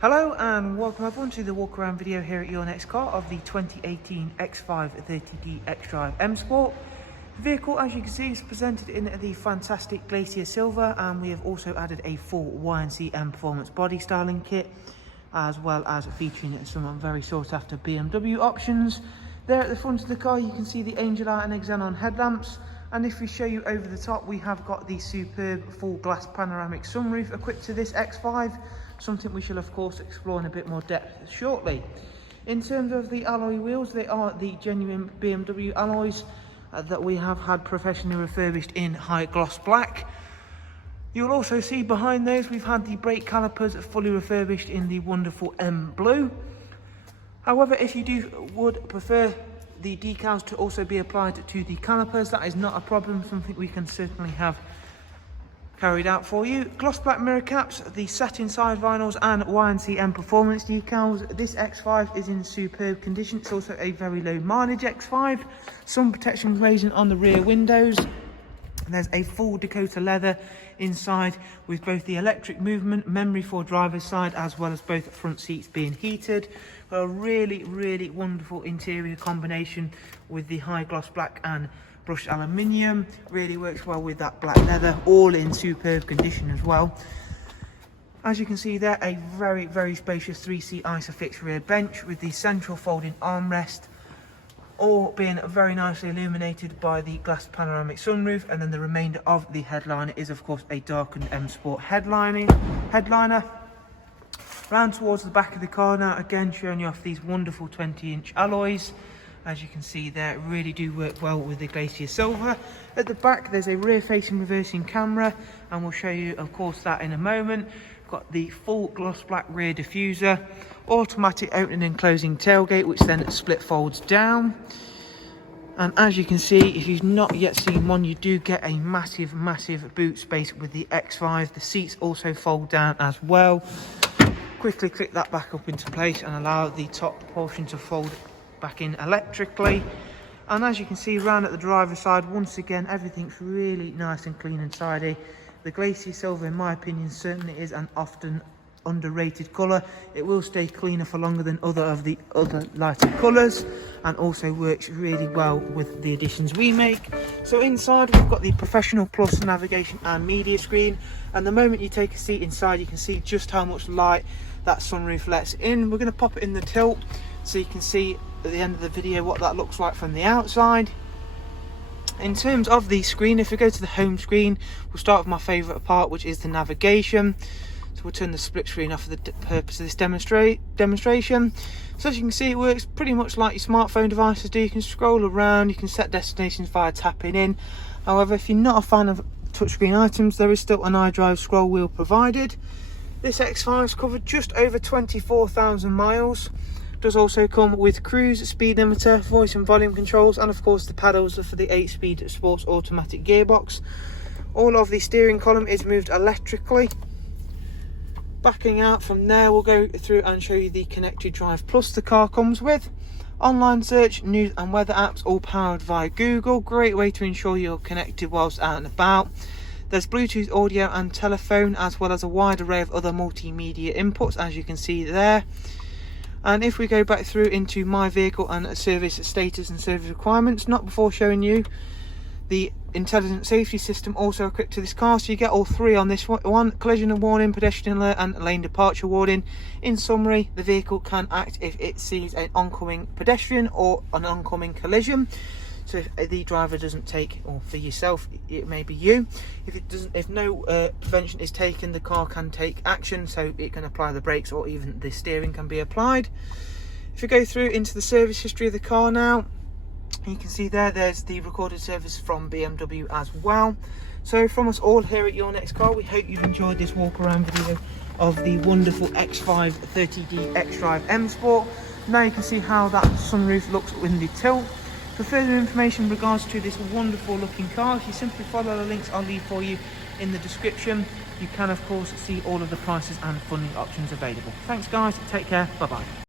Hello and welcome everyone to the walk around video here at your next car of the 2018 X5 Xdrive Msport. The vehicle, as you can see, is presented in the fantastic Glacier Silver, and we have also added a full YNC Mperformance body styling kit, as well as featuring some very sought after BMW options. There at the front of the car you can see the Angel Eye and Xenon headlamps, and if we show you over the top, we have got the superb full glass panoramic sunroof equipped to this X5. Something we shall of course explore in a bit more depth shortly. In terms of the alloy wheels, they are the genuine BMW alloys that we have had professionally refurbished in high gloss black. You'll also see behind those we've had the brake calipers fully refurbished in the wonderful M blue. However, if you would prefer the decals to also be applied to the calipers, that is not a problem, something we can certainly have carried out for you. Gloss black mirror caps, the satin side vinyls and YNC Mperformance decals. This X5 is in superb condition. It's also a very low mileage X5. Sun protection glazing on the rear windows. There's a full Dakota leather inside with both the electric movement, memory for driver's side, as well as both front seats being heated. A really wonderful interior combination with the high gloss black and brushed aluminium. Really works well with that black leather, all in superb condition as well. As you can see there, a very spacious 3-seat ISOFIX rear bench with the central folding armrest, all being very nicely illuminated by the glass panoramic sunroof, and then the remainder of the headliner is of course a darkened M Sport headliner. Round towards the back of the car now, again showing you off these wonderful 20-inch alloys. As you can see there, really do work well with the Glacier Silver. At the back there's a rear facing reversing camera, and we'll show you of course that in a moment. Got the full gloss black rear diffuser, automatic opening and closing tailgate, which then split folds down. And as you can see, if you've not yet seen one, you do get a massive boot space with the X5. The seats also fold down as well. Quickly click that back up into place and allow the top portion to fold back in electrically. And as you can see, round at the driver's side, once again everything's really nice and clean and tidy. The Glacier Silver, in my opinion, certainly is an often underrated colour. It will stay cleaner for longer than other lighter colours, and also works really well with the additions we make. So inside we've got the Professional Plus navigation and media screen, and the moment you take a seat inside you can see just how much light that sunroof lets in. We're going to pop it in the tilt so you can see at the end of the video what that looks like from the outside. In terms of the screen, if we go to the home screen, we'll start with my favourite part, which is the navigation. So we'll turn the split screen off for the purpose of this demonstration. So as you can see, it works pretty much like your smartphone devices do. You can scroll around, you can set destinations via tapping in. However, if you're not a fan of touchscreen items, there is still an iDrive scroll wheel provided. This X5's covered just over 24,000 miles. Does also come with cruise, speed limiter, voice and volume controls, and of course the paddles for the 8-speed sports automatic gearbox. All of the steering column is moved electrically. Backing out from there, we'll go through and show you the Connected Drive Plus the car comes with. Online search, news and weather apps, all powered via Google. Great way to ensure you're connected whilst out and about. There's Bluetooth audio and telephone, as well as a wide array of other multimedia inputs, as you can see there. And if we go back through into my vehicle and service status and service requirements, not before showing you the intelligent safety system also equipped to this car. So you get all three on this one: collision warning, pedestrian alert and lane departure warning. In summary, the vehicle can act if it sees an oncoming pedestrian or an oncoming collision. So if the driver doesn't take, or for yourself it may be you, if no prevention is taken, the car can take action, so it can apply the brakes or even the steering can be applied. If we go through into the service history of the car now, you can see there's the recorded service from BMW as well. So from us all here at Your Next Car, we hope you've enjoyed this walk around video of the wonderful X5 30D Xdrive Msport. Now you can see how that sunroof looks in the tilt. For further information in regards to this wonderful looking car, if you simply follow the links I'll leave for you in the description, you can of course see all of the prices and funding options available. Thanks guys, take care, bye bye.